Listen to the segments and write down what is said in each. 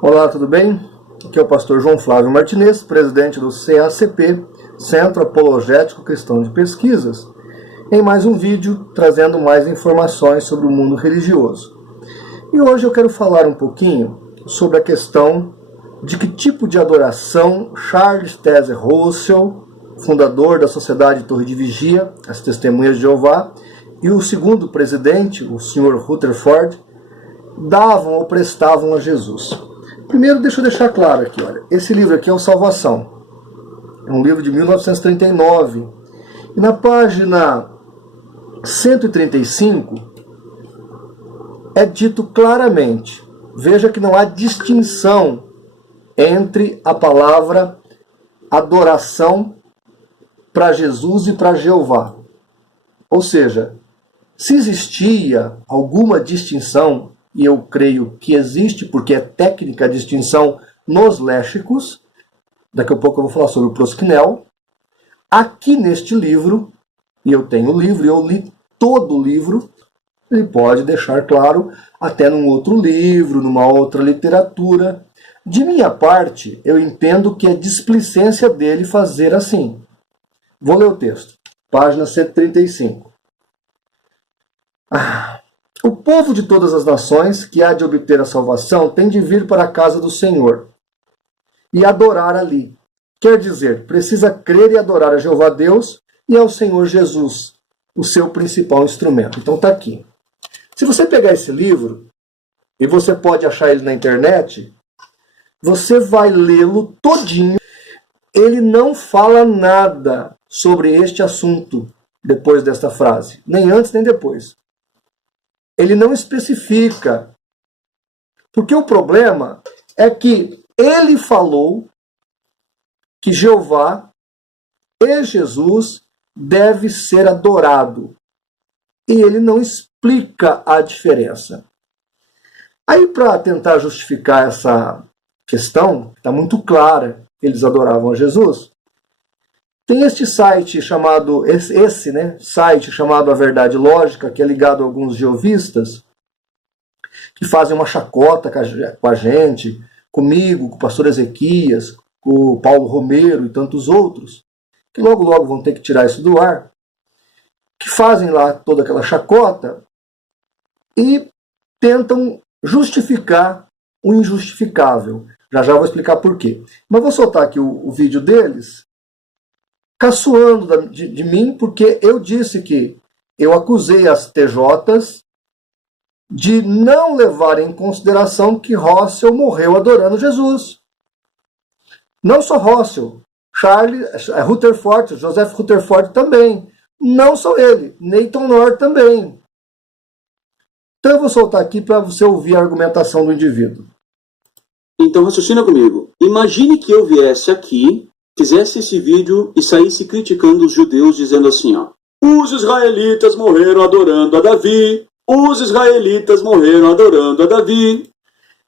Olá, tudo bem? Aqui é o pastor João Flávio Martinez, presidente do CACP, Centro Apologético Cristão de Pesquisas, em mais um vídeo trazendo mais informações sobre o mundo religioso. E hoje eu quero falar um pouquinho sobre a questão de que tipo de adoração Charles Taze Russell, fundador da Sociedade Torre de Vigia, as Testemunhas de Jeová, e o segundo presidente, o Sr. Rutherford, davam ou prestavam a Jesus. Primeiro, deixa eu deixar claro aqui, olha, esse livro aqui é o Salvação. É um livro de 1939. E na página 135 é dito claramente, veja que não há distinção entre a palavra adoração para Jesus e para Jeová. Ou seja, se existia alguma distinção, e eu creio que existe, porque é técnica a distinção nos léxicos, daqui a pouco eu vou falar sobre o prosquinel, aqui neste livro, e eu tenho o livro, e eu li todo o livro, ele pode deixar claro, até num outro livro, numa outra literatura. De minha parte, eu entendo que é displicência dele fazer assim. Vou ler o texto, página 135. O povo de todas as nações que há de obter a salvação tem de vir para a casa do Senhor e adorar ali. Quer dizer, precisa crer e adorar a Jeová Deus e ao Senhor Jesus, o seu principal instrumento. Então está aqui. Se você pegar esse livro, e você pode achar ele na internet, você vai lê-lo todinho. Ele não fala nada sobre este assunto depois desta frase, nem antes nem depois. Ele não especifica, porque o problema é que ele falou que Jeová e Jesus deve ser adorado, e ele não explica a diferença. Aí, para tentar justificar essa questão, está muito clara, eles adoravam a Jesus, tem este site chamado, site chamado A Verdade Lógica, que é ligado a alguns jeovistas, que fazem uma chacota com a gente, comigo, com o pastor Ezequias, com o Paulo Romero e tantos outros, que logo vão ter que tirar isso do ar, que fazem lá toda aquela chacota e tentam justificar o injustificável. Já vou explicar por quê. Mas vou soltar aqui o vídeo deles, caçoando de mim, porque eu disse que eu acusei as TJs de não levarem em consideração que Russell morreu adorando Jesus. Não só Russell, Rutherford, Joseph Rutherford também. Não só ele, Nathan Noor também. Então eu vou soltar aqui para você ouvir a argumentação do indivíduo. Então raciocina comigo. Imagine que eu viesse aqui, fizesse esse vídeo e saísse criticando os judeus, dizendo assim, ó: os israelitas morreram adorando a Davi, os israelitas morreram adorando a Davi.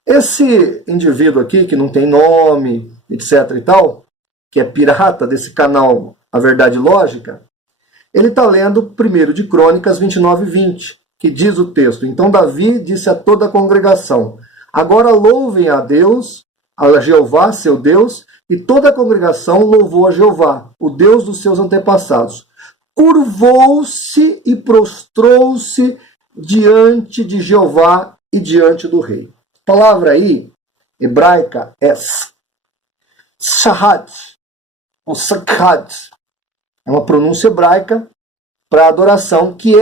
Esse indivíduo aqui, que não tem nome, etc e tal, que é pirata desse canal A Verdade Lógica, ele está lendo 1 de Crônicas 29:20, que diz o texto: então Davi disse a toda a congregação, agora louvem a Deus, a Jeová, seu Deus, e toda a congregação louvou a Jeová, o Deus dos seus antepassados. Curvou-se e prostrou-se diante de Jeová e diante do rei. A palavra aí, hebraica, é shahad, ou sakad. É uma pronúncia hebraica para adoração, que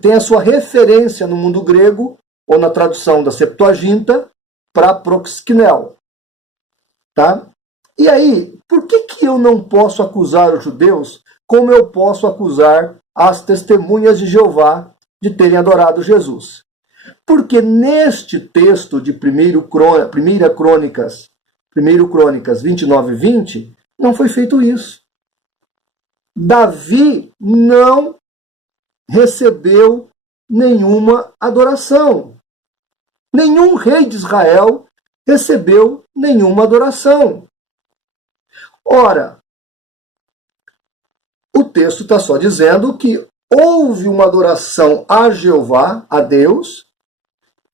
tem a sua referência no mundo grego, ou na tradução da Septuaginta, para prosquinel. Tá? E aí, por que eu não posso acusar os judeus como eu posso acusar as testemunhas de Jeová de terem adorado Jesus? Porque neste texto de 1 Crônicas 29:20, não foi feito isso. Davi não recebeu nenhuma adoração. Nenhum rei de Israel recebeu nenhuma adoração. Ora, o texto está só dizendo que houve uma adoração a Jeová, a Deus,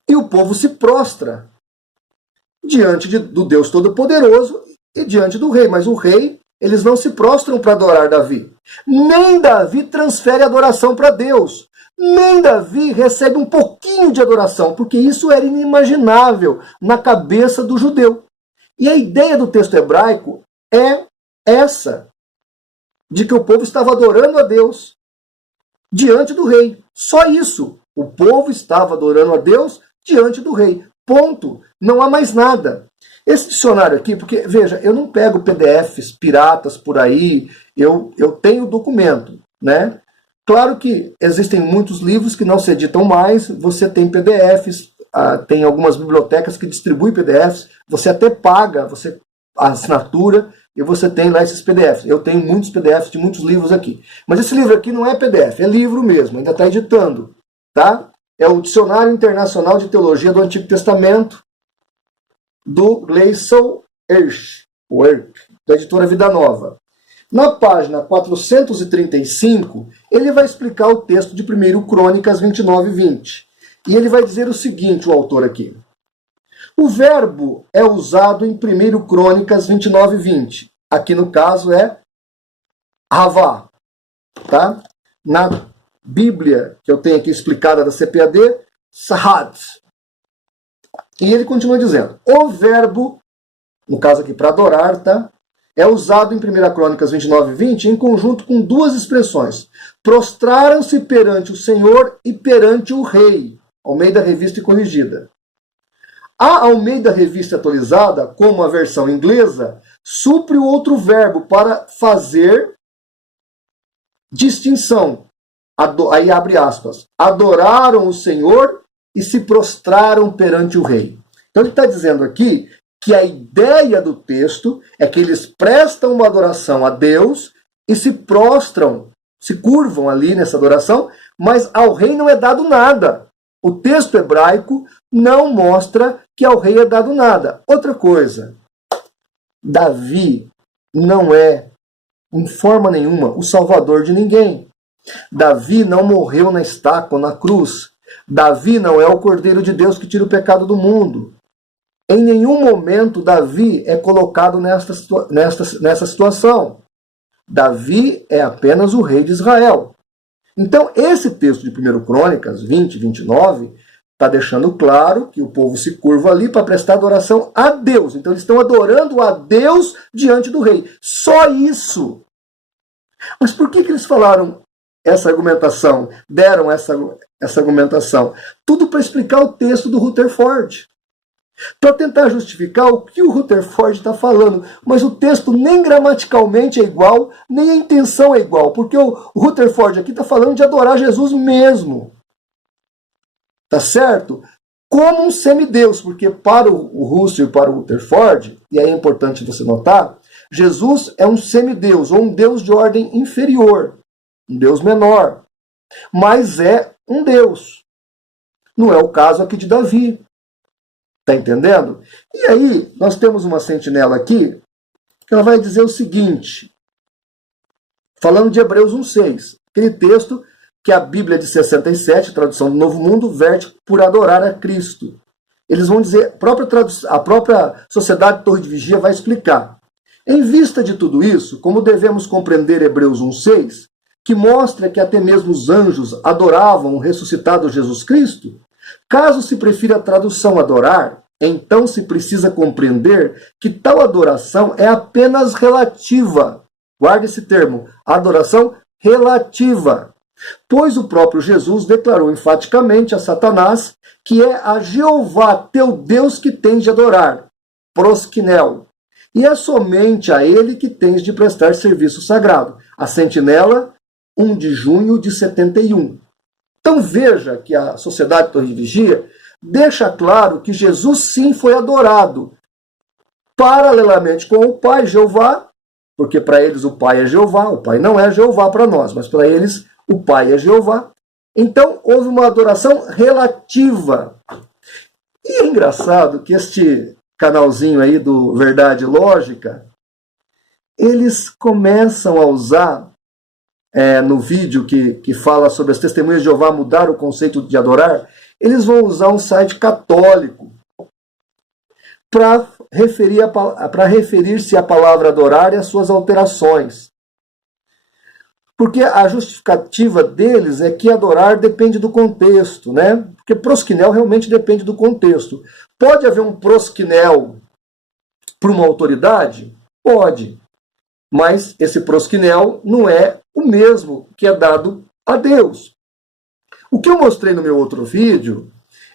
e o povo se prostra diante do Deus Todo-Poderoso e diante do rei. Mas o rei, eles não se prostram para adorar Davi. Nem Davi transfere adoração para Deus. Nem Davi recebe um pouquinho de adoração, porque isso era inimaginável na cabeça do judeu. E a ideia do texto hebraico é essa, de que o povo estava adorando a Deus diante do rei. Só isso. O povo estava adorando a Deus diante do rei. Ponto. Não há mais nada. Esse dicionário aqui, porque, veja, eu não pego PDFs piratas por aí, eu tenho documento, né? Claro que existem muitos livros que não se editam mais, você tem PDFs, tem algumas bibliotecas que distribuem PDFs, você até paga a assinatura e você tem lá esses PDFs. Eu tenho muitos PDFs de muitos livros aqui. Mas esse livro aqui não é PDF, é livro mesmo, ainda está editando, tá? É o Dicionário Internacional de Teologia do Antigo Testamento, do Gleison Erch, da editora Vida Nova. Na página 435, ele vai explicar o texto de 1 Crônicas 29 e 20. E ele vai dizer o seguinte, o autor aqui. O verbo é usado em 1 Crônicas 29 e 20. Aqui no caso é Havá. Tá? Na Bíblia, que eu tenho aqui explicada da CPAD, Sahad. E ele continua dizendo, o verbo, no caso aqui para adorar, tá? É usado em 1 Crônicas 29 e 20 em conjunto com duas expressões. Prostraram-se perante o Senhor e perante o rei. Almeida Revista e Corrigida. A Almeida Revista Atualizada, como a versão inglesa, supre o outro verbo para fazer distinção. Aí abre aspas. Adoraram o Senhor e se prostraram perante o rei. Então ele está dizendo aqui que a ideia do texto é que eles prestam uma adoração a Deus e se prostram, se curvam ali nessa adoração, mas ao rei não é dado nada. O texto hebraico não mostra que ao rei é dado nada. Outra coisa, Davi não é, em forma nenhuma, o salvador de ninguém. Davi não morreu na estaca ou na cruz. Davi não é o Cordeiro de Deus que tira o pecado do mundo. Em nenhum momento Davi é colocado nessa situação. Davi é apenas o rei de Israel. Então, esse texto de 1 Crônicas 20, 29, está deixando claro que o povo se curva ali para prestar adoração a Deus. Então, eles estão adorando a Deus diante do rei. Só isso. Mas por que eles falaram essa argumentação? Deram essa argumentação? Tudo para explicar o texto do Rutherford. Para tentar justificar o que o Rutherford está falando. Mas o texto nem gramaticalmente é igual, nem a intenção é igual. Porque o Rutherford aqui está falando de adorar Jesus mesmo. Tá certo? Como um semideus. Porque para o Russell e para o Rutherford, e aí é importante você notar, Jesus é um semideus, ou um deus de ordem inferior. Um deus menor. Mas é um deus. Não é o caso aqui de Davi. Está entendendo? E aí, nós temos uma sentinela aqui, que ela vai dizer o seguinte, falando de Hebreus 1,6, aquele texto que a Bíblia de 67, tradução do Novo Mundo, verte por adorar a Cristo. Eles vão dizer, a própria Sociedade Torre de Vigia vai explicar. Em vista de tudo isso, como devemos compreender Hebreus 1,6, que mostra que até mesmo os anjos adoravam o ressuscitado Jesus Cristo, caso se prefira a tradução adorar, então se precisa compreender que tal adoração é apenas relativa. Guarde esse termo, adoração relativa. Pois o próprio Jesus declarou enfaticamente a Satanás que é a Jeová, teu Deus, que tens de adorar, proskinel. E é somente a ele que tens de prestar serviço sagrado. A Sentinela, 1 de junho de 71. Então veja que a Sociedade Torre de Vigia deixa claro que Jesus sim foi adorado, paralelamente com o Pai, Jeová, porque para eles o Pai é Jeová, o Pai não é Jeová para nós, mas para eles o Pai é Jeová. Então houve uma adoração relativa. E é engraçado que este canalzinho aí do Verdade e Lógica, eles começam a usar no vídeo que fala sobre as testemunhas de Jeová mudar o conceito de adorar, eles vão usar um site católico para referir-se à palavra adorar e às suas alterações. Porque a justificativa deles é que adorar depende do contexto, né? Porque prosquinel realmente depende do contexto. Pode haver um prosquinel por uma autoridade? Pode. Mas esse prosquinel não é o mesmo que é dado a Deus. O que eu mostrei no meu outro vídeo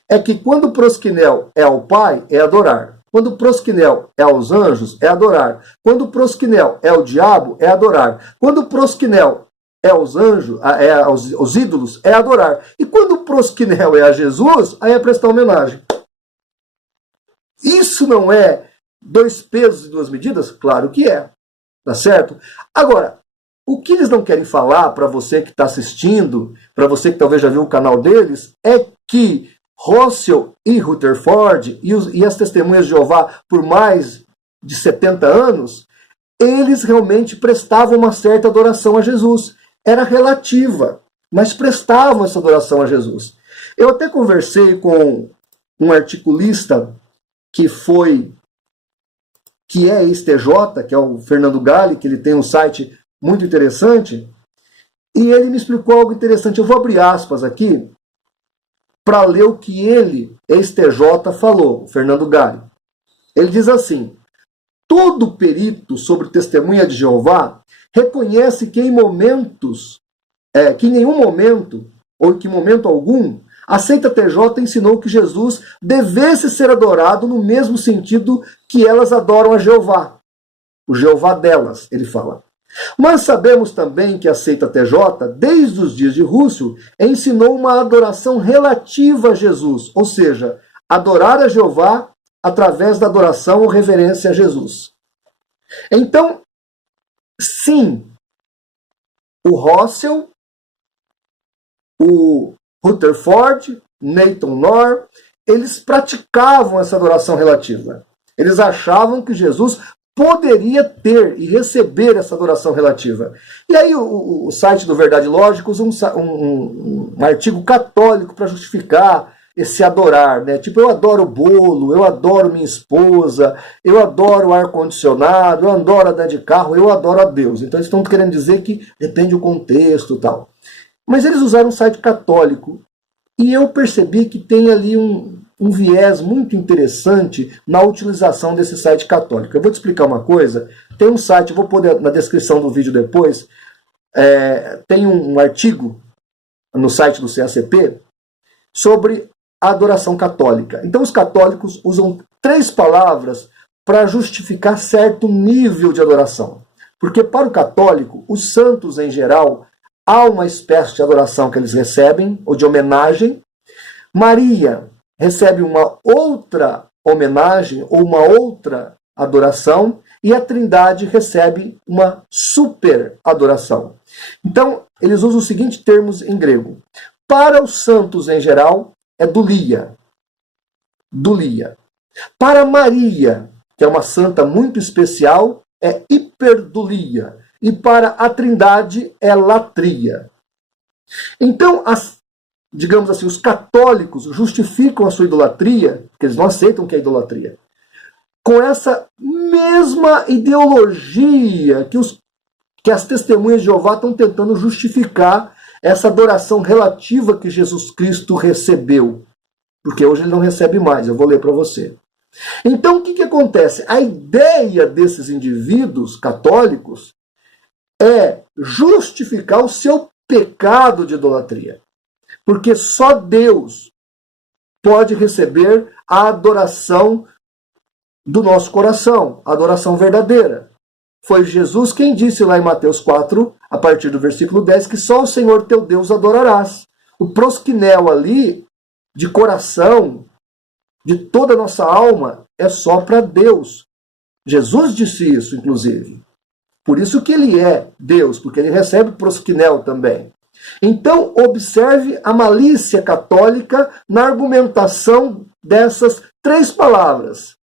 é que quando o prosquinel é ao Pai, é adorar. Quando o prosquinel é aos anjos, é adorar. Quando o prosquinel é ao diabo, é adorar. Quando o prosquinel é aos anjos, aos ídolos, é adorar. E quando o prosquinel é a Jesus, aí é prestar homenagem. Isso não é 2 pesos e 2 medidas? Claro que é. Tá certo? Agora, o que eles não querem falar para você que está assistindo, para você que talvez já viu o canal deles, é que Russell e Rutherford e as testemunhas de Jeová por mais de 70 anos, eles realmente prestavam uma certa adoração a Jesus. Era relativa, mas prestavam essa adoração a Jesus. Eu até conversei com um articulista que é ex-TJ, que é o Fernando Galli, que ele tem um site muito interessante, e ele me explicou algo interessante. Eu vou abrir aspas aqui para ler o que ele, ex-TJ, falou, o Fernando Galli. Ele diz assim: todo perito sobre testemunha de Jeová reconhece que em nenhum momento, ou que em momento algum, a seita TJ ensinou que Jesus devesse ser adorado no mesmo sentido que elas adoram a Jeová. O Jeová delas, ele fala. Mas sabemos também que a seita TJ, desde os dias de Russell, ensinou uma adoração relativa a Jesus, ou seja, adorar a Jeová através da adoração ou reverência a Jesus. Então, sim, o Russell, o Rutherford, Nathan Knorr, eles praticavam essa adoração relativa. Eles achavam que Jesus poderia ter e receber essa adoração relativa. E aí o site do Verdade Lógica usa um artigo católico para justificar esse adorar, né? Tipo, eu adoro bolo, eu adoro minha esposa, eu adoro ar-condicionado, eu adoro andar de carro, eu adoro a Deus. Então eles estão querendo dizer que depende do contexto e tal. Mas eles usaram um site católico e eu percebi que tem ali um viés muito interessante na utilização desse site católico. Eu vou te explicar uma coisa. Tem um site, eu vou pôr na descrição do vídeo depois, tem um artigo no site do CACP sobre a adoração católica. Então os católicos usam 3 palavras para justificar certo nível de adoração. Porque para o católico, os santos em geral, há uma espécie de adoração que eles recebem, ou de homenagem. Maria recebe uma outra homenagem, ou uma outra adoração, e a Trindade recebe uma super adoração. Então, eles usam os seguintes termos em grego. Para os santos em geral, é dulia. Dulia. Para Maria, que é uma santa muito especial, é hiperdulia. E para a Trindade é latria. Então, digamos assim, os católicos justificam a sua idolatria, porque eles não aceitam que é idolatria, com essa mesma ideologia que as testemunhas de Jeová estão tentando justificar essa adoração relativa que Jesus Cristo recebeu. Porque hoje ele não recebe mais, eu vou ler para você. Então, o que acontece? A ideia desses indivíduos católicos é justificar o seu pecado de idolatria. Porque só Deus pode receber a adoração do nosso coração, a adoração verdadeira. Foi Jesus quem disse lá em Mateus 4, a partir do versículo 10, que só o Senhor teu Deus adorarás. O prosquinel ali, de coração, de toda a nossa alma, é só para Deus. Jesus disse isso, inclusive. Por isso que ele é Deus, porque ele recebe prosquinel também. Então, observe a malícia católica na argumentação dessas 3 palavras.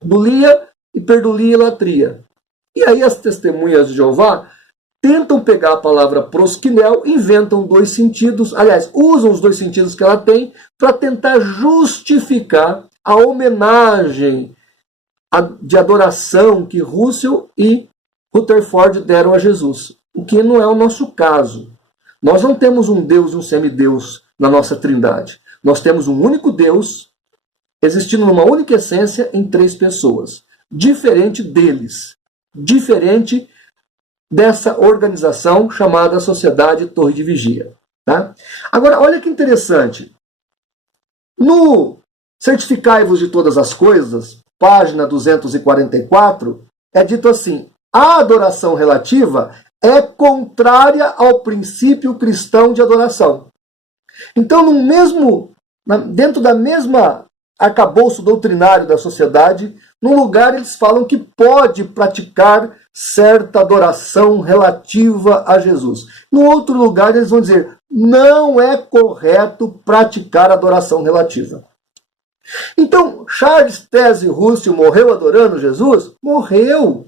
Dulia, hiperdulia e latria. E aí as testemunhas de Jeová tentam pegar a palavra proskinel, inventam dois sentidos, aliás, usam os dois sentidos que ela tem para tentar justificar a homenagem de adoração que Russell e Rutherford deram a Jesus, o que não é o nosso caso. Nós não temos um Deus e um semideus na nossa trindade. Nós temos um único Deus existindo numa única essência em três pessoas. Diferente deles. Diferente dessa organização chamada Sociedade Torre de Vigia. Tá? Agora, olha que interessante. No Certificai-vos de Todas as Coisas, página 244, é dito assim: a adoração relativa é contrária ao princípio cristão de adoração. Então, dentro da mesma arcabouço doutrinário da sociedade, num lugar eles falam que pode praticar certa adoração relativa a Jesus. No outro lugar eles vão dizer, não é correto praticar adoração relativa. Então, Charles Taze Russell morreu adorando Jesus? Morreu.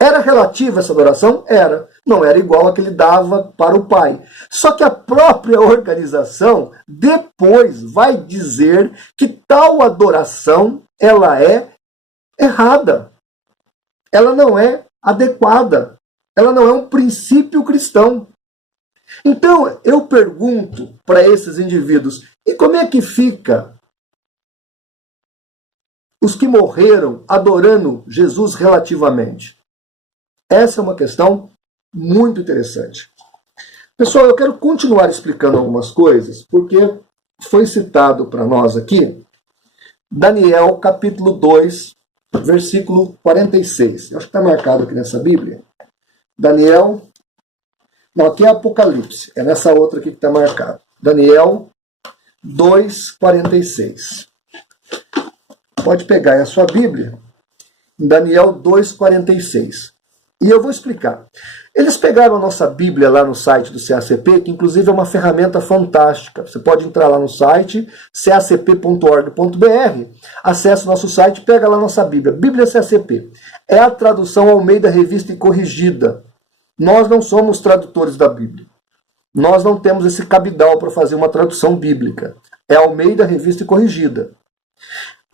Era relativa essa adoração? Era. Não era igual a que ele dava para o Pai. Só que a própria organização depois vai dizer que tal adoração ela é errada. Ela não é adequada. Ela não é um princípio cristão. Então, eu pergunto para esses indivíduos, e como é que fica os que morreram adorando Jesus relativamente? Essa é uma questão muito interessante. Pessoal, eu quero continuar explicando algumas coisas, porque foi citado para nós aqui Daniel capítulo 2, versículo 46. Eu acho que está marcado aqui nessa Bíblia. Daniel, não, aqui é Apocalipse, é nessa outra aqui que está marcado. Daniel 2, 46. Pode pegar aí a sua Bíblia, Daniel 2, 46. E eu vou explicar. Eles pegaram a nossa Bíblia lá no site do CACP, que inclusive é uma ferramenta fantástica. Você pode entrar lá no site, cacp.org.br, acessa o nosso site, pega lá a nossa Bíblia. Bíblia CACP. É a tradução Almeida Revista e Corrigida. Nós não somos tradutores da Bíblia. Nós não temos esse cabidal para fazer uma tradução bíblica. É Almeida Revista e Corrigida.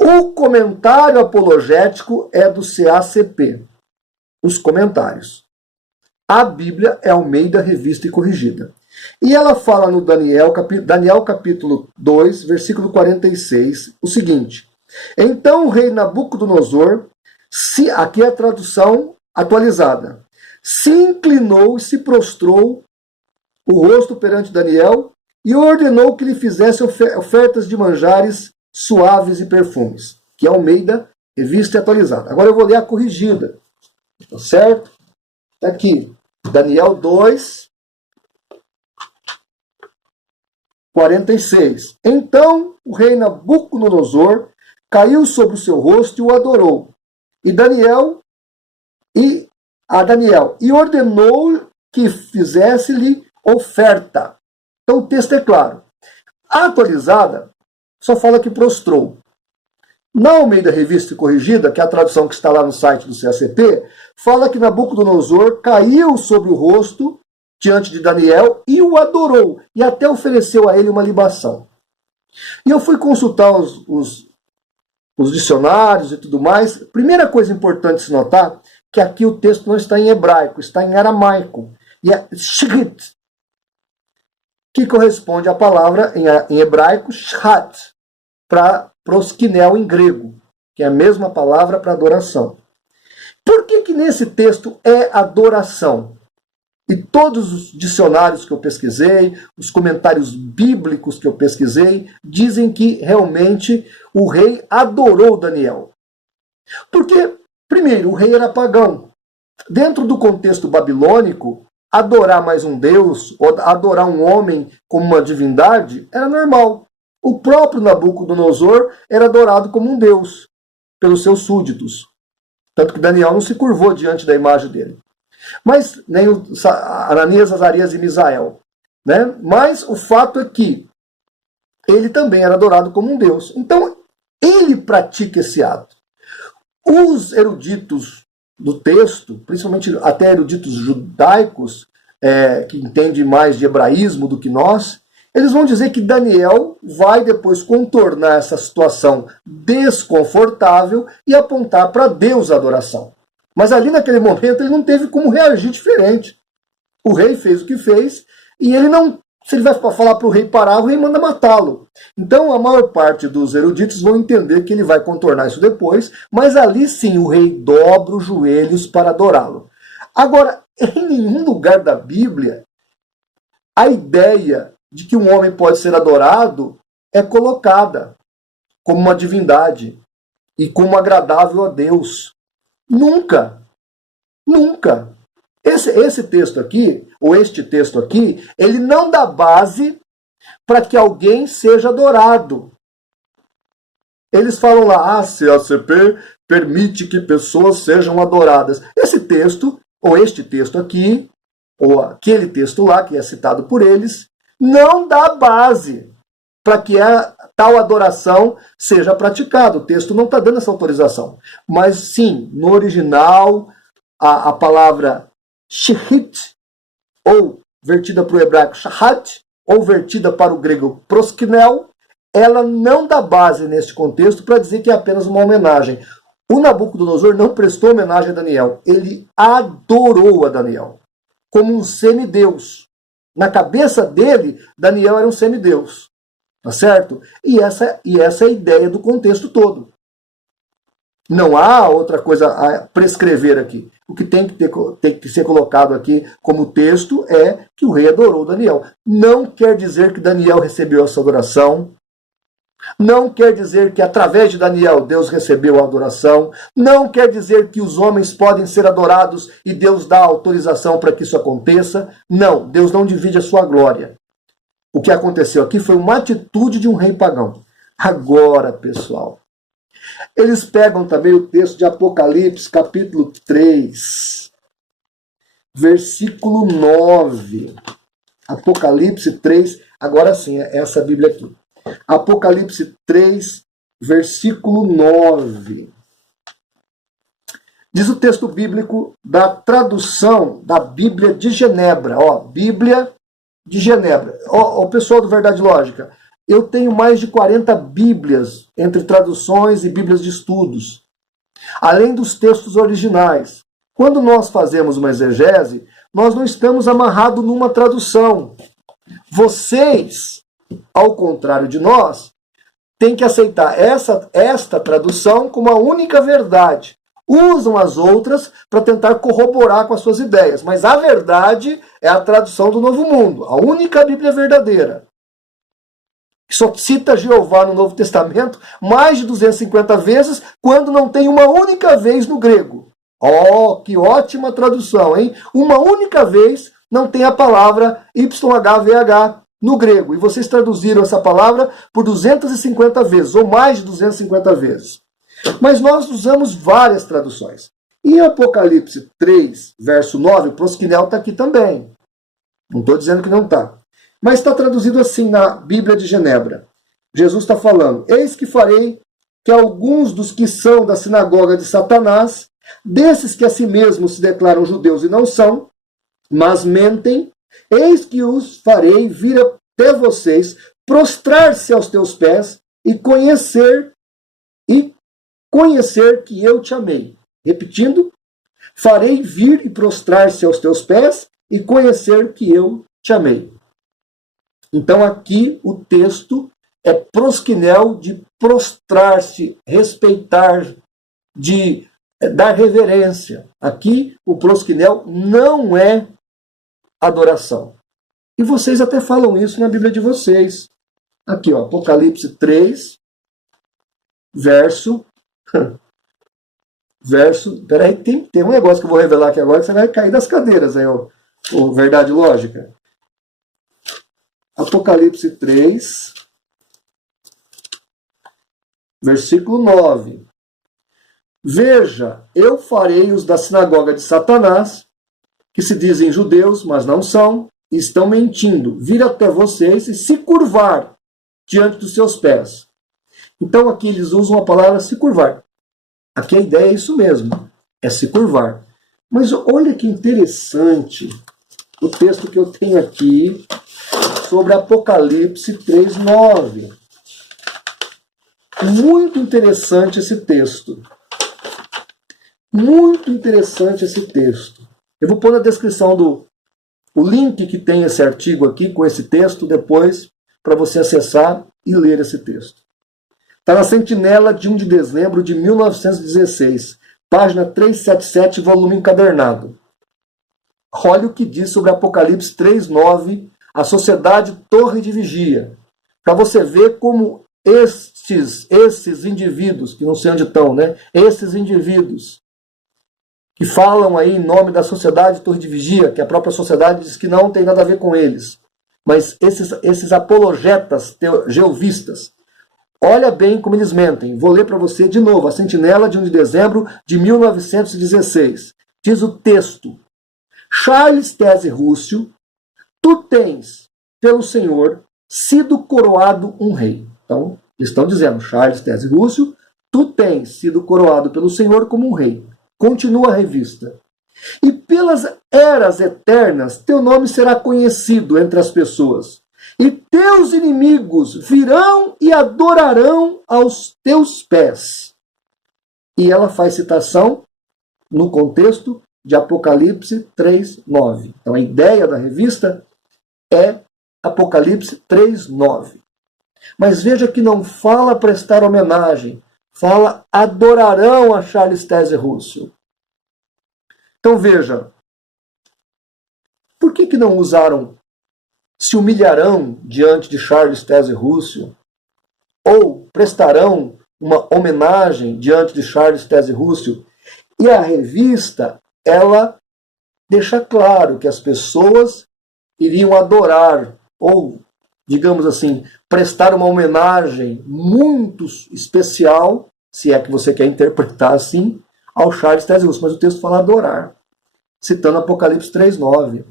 O comentário apologético é do CACP. Os comentários. A Bíblia é Almeida Revista e Corrigida. E ela fala no Daniel capítulo 2, versículo 46, o seguinte: então o rei Nabucodonosor, aqui é a tradução atualizada, se inclinou e se prostrou o rosto perante Daniel e ordenou que lhe fizesse ofertas de manjares suaves e perfumes, que é Almeida Revista e Atualizada. Agora eu vou ler a corrigida. Tá certo? Tá aqui. Daniel 2, 46. Então o rei Nabucodonosor caiu sobre o seu rosto e o adorou. E ordenou que fizesse-lhe oferta. Então o texto é claro. A atualizada só fala que prostrou. Na Almeida Revista e Corrigida, que é a tradução que está lá no site do CACP, fala que Nabucodonosor caiu sobre o rosto diante de Daniel e o adorou, e até ofereceu a ele uma libação. E eu fui consultar os dicionários e tudo mais. Primeira coisa importante se notar, que aqui o texto não está em hebraico, está em aramaico. E é shrit, que corresponde à palavra em hebraico shhat, para proskinel em grego, que é a mesma palavra para adoração. Por que nesse texto é adoração? E todos os dicionários que eu pesquisei, os comentários bíblicos que eu pesquisei, dizem que realmente o rei adorou Daniel. Porque, primeiro, o rei era pagão. Dentro do contexto babilônico, adorar mais um deus, ou adorar um homem como uma divindade, era normal. O próprio Nabucodonosor era adorado como um deus pelos seus súditos. Tanto que Daniel não se curvou diante da imagem dele. Mas nem o Ananias, Azarias e Misael. Né? Mas o fato é que ele também era adorado como um deus. Então, ele pratica esse ato. Os eruditos do texto, principalmente até eruditos judaicos, que entendem mais de hebraísmo do que nós, eles vão dizer que Daniel vai depois contornar essa situação desconfortável e apontar para Deus a adoração. Mas ali naquele momento ele não teve como reagir diferente. O rei fez o que fez e ele não... Se ele vai falar para o rei parar, o rei manda matá-lo. Então a maior parte dos eruditos vão entender que ele vai contornar isso depois, mas ali sim o rei dobra os joelhos para adorá-lo. Agora, em nenhum lugar da Bíblia, a ideia de que um homem pode ser adorado é colocada como uma divindade e como agradável a Deus. Nunca. Nunca. Esse texto aqui, ou este texto aqui, ele não dá base para que alguém seja adorado. Eles falam lá, a CACP permite que pessoas sejam adoradas. Esse texto, ou este texto aqui, ou aquele texto lá, que é citado por eles, não dá base para que a tal adoração seja praticada. O texto não está dando essa autorização. Mas sim, no original, a palavra shechit, ou vertida para o hebraico shahat, ou vertida para o grego proskinel, ela não dá base neste contexto para dizer que é apenas uma homenagem. O Nabucodonosor não prestou homenagem a Daniel, ele adorou a Daniel como um semideus. Na cabeça dele, Daniel era um semideus. Tá certo? E essa é a ideia do contexto todo. Não há outra coisa a prescrever aqui. O que tem que ser colocado aqui como texto é que o rei adorou Daniel. Não quer dizer que Daniel recebeu essa adoração. Não quer dizer que através de Daniel Deus recebeu a adoração. Não quer dizer que os homens podem ser adorados e Deus dá autorização para que isso aconteça. Não, Deus não divide a sua glória. O que aconteceu aqui foi uma atitude de um rei pagão. Agora, pessoal, eles pegam também o texto de Apocalipse, capítulo 3, versículo 9. Apocalipse 3, agora sim, é essa Bíblia aqui. Apocalipse 3, versículo 9. Diz o texto bíblico da tradução da Bíblia de Genebra. Bíblia de Genebra. O pessoal do Verdade Lógica, eu tenho mais de 40 Bíblias, entre traduções e Bíblias de estudos, além dos textos originais. Quando nós fazemos uma exegese, nós não estamos amarrados numa tradução. Vocês, ao contrário de nós, têm que aceitar esta tradução como a única verdade. Usam as outras para tentar corroborar com as suas ideias. Mas a verdade é a tradução do Novo Mundo, a única Bíblia verdadeira. Só cita Jeová no Novo Testamento mais de 250 vezes, quando não tem uma única vez no grego. Que ótima tradução, hein? Uma única vez não tem a palavra YHVH no grego. E vocês traduziram essa palavra por 250 vezes, ou mais de 250 vezes. Mas nós usamos várias traduções. Em Apocalipse 3, verso 9, o proskinel está aqui também. Não estou dizendo que não está. Mas está traduzido assim na Bíblia de Genebra. Jesus está falando: eis que farei que alguns dos que são da sinagoga de Satanás, desses que a si mesmos se declaram judeus e não são, mas mentem, eis que os farei vir até vocês, prostrar-se aos teus pés e conhecer que eu te amei. Repetindo, farei vir e prostrar-se aos teus pés e conhecer que eu te amei. Então aqui o texto é proskinel, de prostrar-se, respeitar, de dar reverência. Aqui o proskinel não é adoração. E vocês até falam isso na Bíblia de vocês. Aqui, Apocalipse 3, verso... Peraí, tem um negócio que eu vou revelar aqui agora que você vai cair das cadeiras aí, o Verdade Lógica. Apocalipse 3, versículo 9. Veja, eu farei os da sinagoga de Satanás, que se dizem judeus, mas não são, e estão mentindo, vir até vocês e se curvar diante dos seus pés. Então aqui eles usam a palavra se curvar. Aqui a ideia é isso mesmo. é se curvar. Mas olha que interessante o texto que eu tenho aqui sobre Apocalipse 3:9. Muito interessante esse texto. Muito interessante esse texto. Eu vou pôr na descrição o link que tem esse artigo aqui com esse texto depois para você acessar e ler esse texto. Está na Sentinela de 1 de dezembro de 1916, página 377, volume encadernado. Olha o que diz sobre Apocalipse 3:9, a sociedade torre de vigia. Para você ver como esses indivíduos, que não sei onde estão, né? Esses indivíduos que falam aí em nome da sociedade torre de vigia, que a própria sociedade diz que não tem nada a ver com eles. Mas esses apologetas jeovistas, olha bem como eles mentem. Vou ler para você de novo, a Sentinela de 1 de dezembro de 1916. Diz o texto: Charles Taze Russell, tu tens, pelo Senhor, sido coroado um rei. Então, eles estão dizendo, Charles Taze Russell, tu tens sido coroado pelo Senhor como um rei. Continua a revista. E pelas eras eternas, teu nome será conhecido entre as pessoas. E teus inimigos virão e adorarão aos teus pés. E ela faz citação no contexto de Apocalipse 3:9. Então a ideia da revista é Apocalipse 3:9. Mas veja que não fala prestar homenagem, fala adorarão a Charles Taze Russell. Então veja, por que não usaram se humilharão diante de Charles Taze Russell? Ou prestarão uma homenagem diante de Charles Taze Russell? E a revista, ela deixa claro que as pessoas iriam adorar, ou, digamos assim, prestar uma homenagem muito especial, se é que você quer interpretar assim, ao Charles Taze Russell. Mas o texto fala adorar, citando Apocalipse 3:9.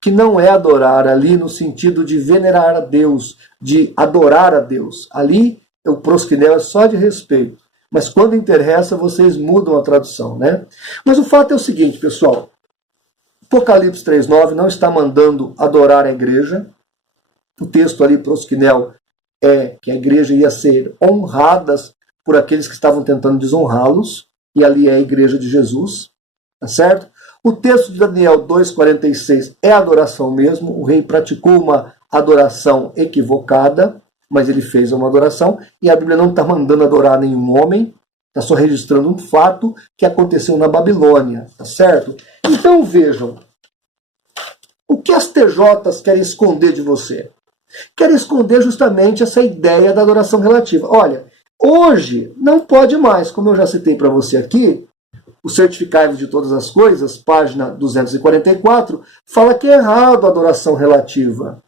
Que não é adorar ali no sentido de venerar a Deus, de adorar a Deus. Ali, o prosquinel é só de respeito. Mas quando interessa, vocês mudam a tradução, né? Mas o fato é o seguinte, pessoal. Apocalipse 3:9 não está mandando adorar a igreja. O texto ali, prosquinel, é que a igreja ia ser honrada por aqueles que estavam tentando desonrá-los. E ali é a igreja de Jesus, tá certo? O texto de Daniel 2:46 é adoração mesmo. O rei praticou uma adoração equivocada, mas ele fez uma adoração. E a Bíblia não está mandando adorar nenhum homem, está só registrando um fato que aconteceu na Babilônia, tá certo? Então vejam, o que as TJs querem esconder de você? Querem esconder justamente essa ideia da adoração relativa. Olha, hoje não pode mais, como eu já citei para você aqui, o Certificado de Todas as Coisas, página 244, fala que é errado a adoração relativa.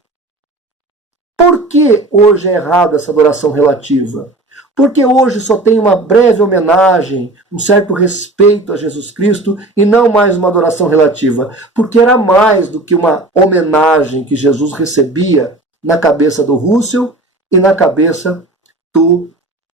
Por que hoje é errado essa adoração relativa? Porque hoje só tem uma breve homenagem, um certo respeito a Jesus Cristo e não mais uma adoração relativa. Porque era mais do que uma homenagem que Jesus recebia na cabeça do Russell e na cabeça do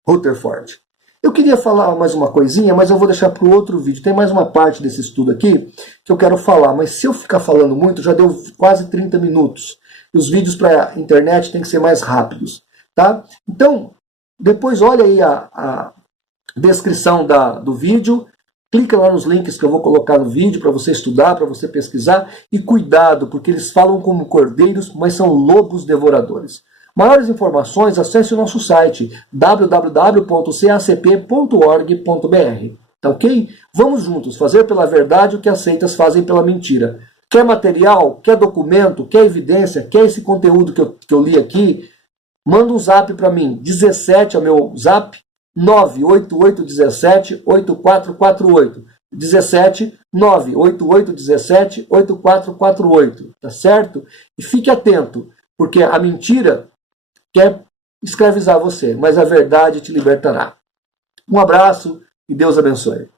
Rutherford. Eu queria falar mais uma coisinha, mas eu vou deixar para o outro vídeo. Tem mais uma parte desse estudo aqui que eu quero falar, mas se eu ficar falando muito, já deu quase 30 minutos. E os vídeos para a internet têm que ser mais rápidos, tá? Então, depois olha aí a descrição do vídeo, clica lá nos links que eu vou colocar no vídeo para você estudar, para você pesquisar. E cuidado, porque eles falam como cordeiros, mas são lobos devoradores. Maiores informações, acesse o nosso site www.cacp.org.br. Tá ok? Vamos juntos fazer pela verdade o que as seitas fazem pela mentira. Quer material? Quer documento? Quer evidência? Quer esse conteúdo que eu li aqui? Manda um zap para mim. 17 é o meu zap. 98817-8448. 17 98817-8448. Tá certo? E fique atento, porque a mentira quer escravizar você, mas a verdade te libertará. Um abraço e Deus abençoe.